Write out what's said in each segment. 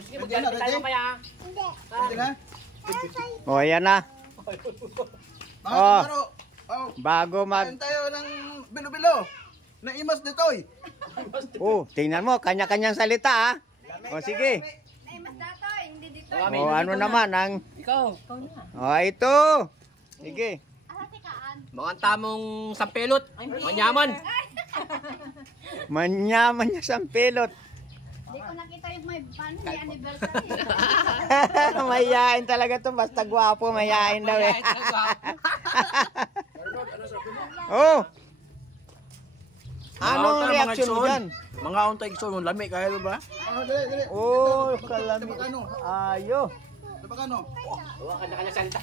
Sige, maglalapit tayo mamaya. Hindi na? O, ayan na. Bago Kain tayo ng bilo-bilo. Na imas nitoy. tingnan mo, kanya-kanyang salita, O, sige. Naimas dato, hindi dito. O, ano naman ang... Ikaw. O, ito. Sige. Mga tamong sampelot. Manyaman. Manyaman niya sa pilot. Hindi ko nakita yung may anniversary. Mayayain talaga to, basta gwapo, mayayain daw eh. Oh. Anong reaction mo dyan? Mga untay igsoon, lami kaya ba? Dali. Oh, kalami. Ayo. Ano? Huwag kanya-kanya salita.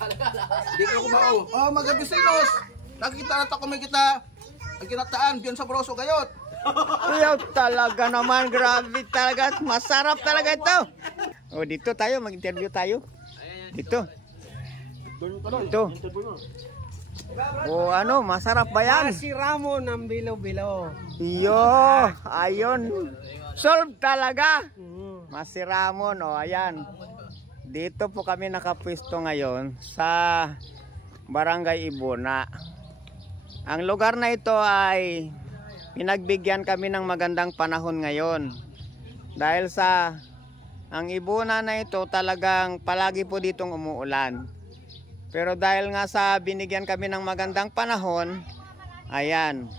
Di ko kumao. Oh, mga bisinos. Nakita na ko may kita. Ang kinataan, diyan sa broso gayot. Ayaw talaga naman, grabe talaga. Masarap talaga ito. Oh, dito tayo, mag-interview tayo. Dito. Dito. Oh, ano, masarap ba yan? Si Ramon ng bilo-bilo. Iyo, ayon. Solve talaga. Masiramon, oh, ayan. Dito po kami nakapwesto ngayon sa Barangay Ibuna. Ang lugar na ito ay pinagbigyan kami ng magandang panahon ngayon. Dahil sa ang Ibuna na ito talagang palagi po ditong umuulan. Pero dahil nga sa binigyan kami ng magandang panahon, ayan,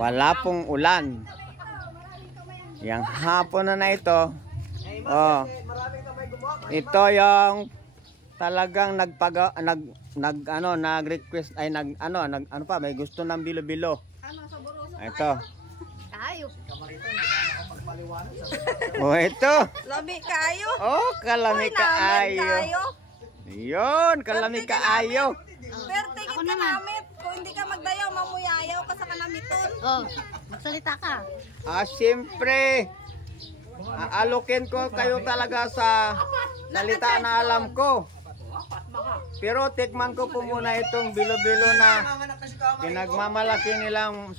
wala pong ulan. Yang hapon na ito, oh, ito yung talagang nag-request ay ano pa, may gusto ng bilo-bilo. Ito. Tayo. Oh, ito. Lami kayo. Oh, kalami kaayo. Yun, kalami kaayo. Pero tingin ka namit. Kung hindi ka magdayaw, mamuyayaw ka sa kanamiton. Oh, magsalita ka. Siyempre, aalokin ko kayo talaga sa salita na alam ko. Pero tikman ko po muna itong bilo-bilo na pinagmamalaki nilang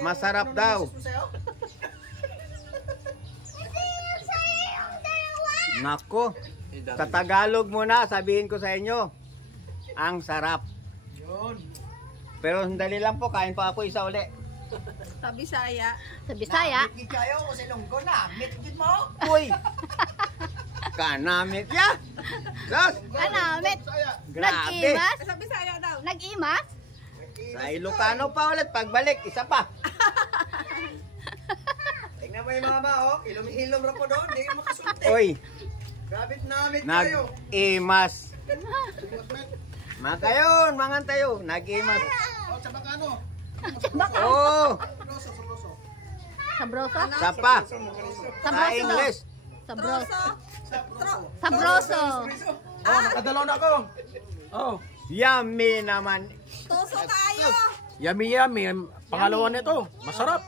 masarap daw. Nako, sa Tagalog muna, sabihin ko sa inyo, ang sarap. Pero sandali lang po, kain pa ako isa uli. Sa Bisaya. Sa Bisaya? Mitgid kayo o silunggo na. Mitgid mo? Uy! Kanamit ya! Sos! Kanamit! Grabe! Nag-imas? Sa Bisaya daw. Nag-imas? Sa Ilocano pa ulit, pagbalik, isa pa. Tingnan mo yung mama, oh. Ilom-ilom ra po doon. Hindi mo makasunti. Uy! Grabit namit kayo. Nag-imas. Makayon, mangan tayo. Nag-imas. Oh, sa Bacano. Oh! Sabroso? Sapa. Sa English. Sabroso? Sabroso. Oh, nakadalaw na ako. Oh. Yummy naman. Tuso kayo. Yummy. Pangalawa nito. Masarap.